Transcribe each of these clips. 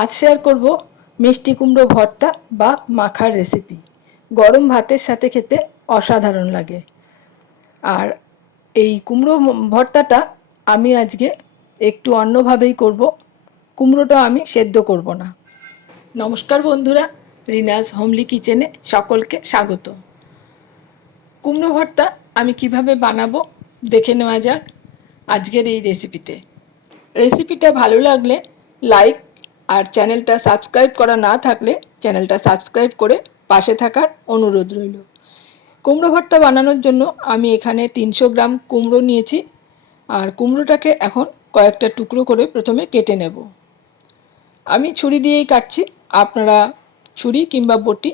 আজ শেয়ার করব মিষ্টি কুমড়ো ভর্তা বা মাখার রেসিপি। গরম ভাতের সাথে খেতে অসাধারণ লাগে। আর এই কুমড়ো ভর্তাটা আমি আজকে একটু অন্যভাবেই করব। কুমড়োটা আমি সেদ্ধ করব না। নমস্কার বন্ধুরা, রিনাস হোমলি কিচেনে সকলকে স্বাগত। কুমড়ো ভর্তা আমি কিভাবে বানাবো দেখে নেওয়া যাক আজকের এই রেসিপিতে। রেসিপিটা ভালো লাগলে লাইক আর চ্যানেলটা সাবস্ক্রাইব করা না থাকলে চ্যানেলটা সাবস্ক্রাইব করে পাশে থাকার অনুরোধ রইল। কুমড়ো ভর্তা বানানোর জন্য আমি এখানে 300 গ্রাম কুমড়ো নিয়েছি। আর কুমড়োটাকে এখন কয়েকটা টুকরো করে প্রথমে কেটে নেব। আমি ছুরি দিয়েই কাটছি, আপনারা ছুরি কিংবা বটি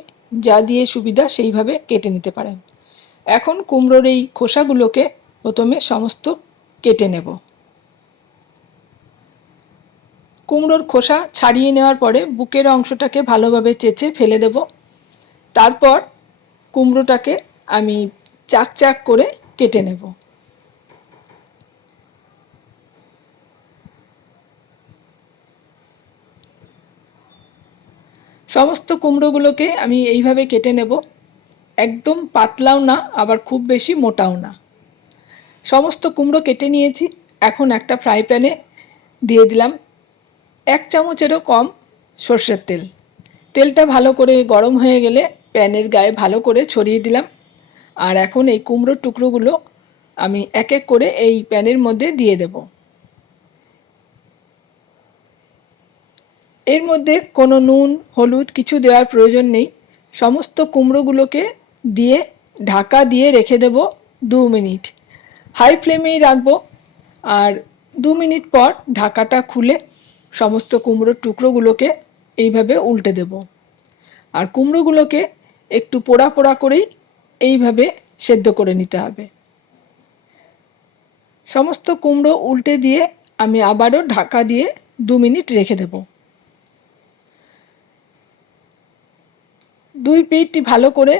যা দিয়ে সুবিধা সেইভাবে কেটে নিতে পারেন। এখন কুমড়োর এই খোসাগুলোকে প্রথমে সমস্ত কেটে নেব। কুমড়োর খোসা ছাড়িয়ে নেওয়ার পরে বুকের অংশটাকে ভালোভাবে চেঁচে ফেলে দেব। তারপর কুমড়োটাকে আমি চাক চাক করে কেটে নেব। সমস্ত কুমড়োগুলোকে আমি এইভাবে কেটে নেব, একদম পাতলাও না আবার খুব বেশি মোটাও না। সমস্ত কুমড়ো কেটে নিয়েছি। এখন একটা ফ্রাই প্যানে দিয়ে দিলাম 1 চামচেরও কম সর্ষের তেল। তেলটা ভালো করে গরম হয়ে গেলে প্যানের গায়ে ভালো করে ছড়িয়ে দিলাম। আর এখন এই কুমড়োর টুকরোগুলো আমি এক এক করে এই প্যানের মধ্যে দিয়ে দেব। এর মধ্যে কোনো নুন হলুদ কিছু দেওয়ার প্রয়োজন নেই। সমস্ত কুমড়োগুলোকে দিয়ে ঢাকা দিয়ে রেখে দেব 2 মিনিট। হাই ফ্লেমেই রাখবো। আর 2 মিনিট পর ঢাকাটা খুলে সমস্ত কুমড়োর টুকরোগুলোকে এইভাবে উল্টে দেব। আর কুমড়োগুলোকে একটু পোড়া পোড়া করেই এইভাবে সেদ্ধ করে নিতে হবে। সমস্ত কুমড়ো উল্টে দিয়ে আমি আবারও ঢাকা দিয়ে 2 মিনিট রেখে দেব। 2 পিঠটি ভালো করে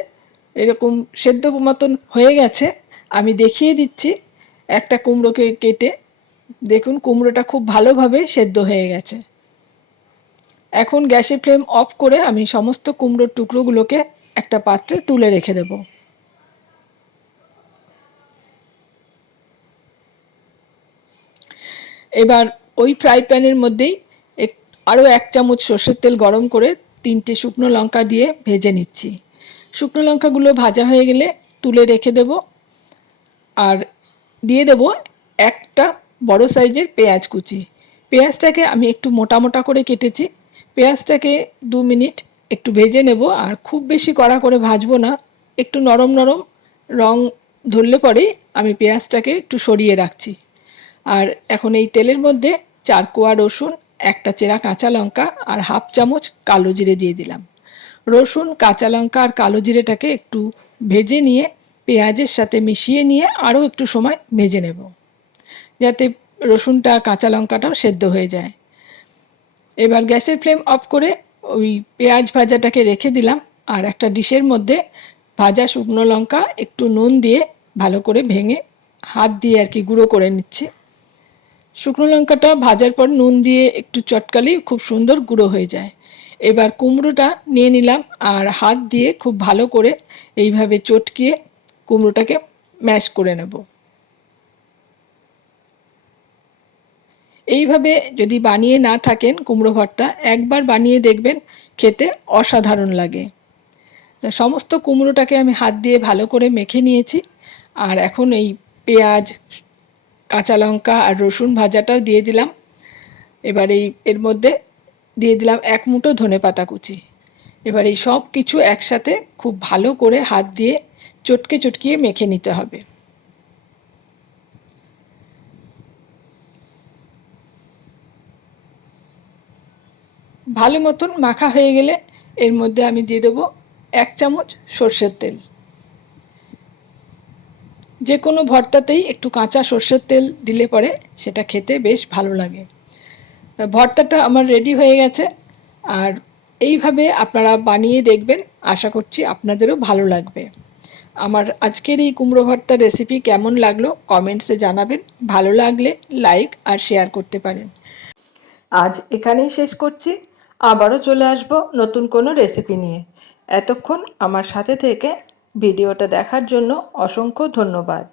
এরকম সেদ্ধ মতন হয়ে গেছে। আমি দেখিয়ে দিচ্ছি একটা কুমড়োকে কেটে। দেখুন কুমড়োটা খুব ভালোভাবে সেদ্ধ হয়ে গেছে। এখন গ্যাসের ফ্লেম অফ করে আমি সমস্ত কুমড়োর টুকরোগুলোকে একটা পাত্রে তুলে রেখে দেব। এবার ওই ফ্রাই প্যানের মধ্যেই আরও 1 চামচ সর্ষের তেল গরম করে 3টে শুকনো লঙ্কা দিয়ে ভেজে নিচ্ছি। শুকনো লঙ্কাগুলো ভাজা হয়ে গেলে তুলে রেখে দেব। আর দিয়ে দেব একটা বড় সাইজের পেঁয়াজ কুচি। পেঁয়াজটাকে আমি একটু মোটা মোটা করে কেটেছি। পেঁয়াজটাকে 2 মিনিট একটু ভেজে নেব। আর খুব বেশি কড়া করে ভাজবো না, একটু নরম নরম রং ধরলে পরেই আমি পেঁয়াজটাকে একটু সরিয়ে রাখছি। আর এখন এই তেলের মধ্যে 4 কোয়া রসুন, একটা চেরা কাঁচা লঙ্কা আর হাফ চামচ কালো জিরে দিয়ে দিলাম। রসুন, কাঁচা লঙ্কা আর কালো জিরেটাকে একটু ভেজে নিয়ে পেঁয়াজের সাথে মিশিয়ে নিয়ে আরও একটু সময় ভেজে নেব, যাতে রসুনটা কাঁচা লঙ্কাটাও সেদ্ধ হয়ে যায়। এবার গ্যাসের ফ্লেম অফ করে ওই পেঁয়াজ ভাজাটাকে রেখে দিলাম। আর একটা ডিশের মধ্যে ভাজা শুকনো লঙ্কা একটু নুন দিয়ে ভালো করে ভেঙে হাত দিয়ে আর কি গুঁড়ো করে নিচ্ছি। শুকনো লঙ্কাটা ভাজার পর নুন দিয়ে একটু চটকালেই খুব সুন্দর গুঁড়ো হয়ে যায়। এবার কুমড়োটা নিয়ে নিলাম আর হাত দিয়ে খুব ভালো করে এইভাবে চটকিয়ে কুমড়োটাকে ম্যাশ করে নেব। এইভাবে যদি বানিয়ে না থাকেন কুমড়ো ভর্তা, একবার বানিয়ে দেখবেন, খেতে অসাধারণ লাগে। তা সমস্ত কুমড়োটাকে আমি হাত দিয়ে ভালো করে মেখে নিয়েছি। আর এখন এই পেঁয়াজ, কাঁচা লঙ্কা আর রসুন ভাজাটাও দিয়ে দিলাম। এবার এর মধ্যে দিয়ে দিলাম 1 মুঠো ধনেপাতা কুচি। এবার এই সব কিছু একসাথে খুব ভালো করে হাত দিয়ে চটকে চটকিয়ে মেখে নিতে হবে। ভালো মতন মাখা হয়ে গেলে এর মধ্যে আমি দিয়ে দেবো 1 চামচ সর্ষের তেল। যে কোনো ভর্তাতেই একটু কাঁচা সর্ষের তেল দিলে পরে সেটা খেতে বেশ ভালো লাগে। ভর্তাটা আমার রেডি হয়ে গেছে। আর এইভাবে আপনারা বানিয়ে দেখবেন, আশা করছি আপনাদেরও ভালো লাগবে। আমার আজকের এই কুমড়ো ভর্তার রেসিপি কেমন লাগলো কমেন্টসে জানাবেন। ভালো লাগলে লাইক আর শেয়ার করতে পারেন। আজ এখানেই শেষ করছি। আবারও চলে আসব নতুন কোনো রেসিপি নিয়ে। এতক্ষণ আমার সাথে থেকে ভিডিওটা দেখার জন্য অসংখ্য ধন্যবাদ।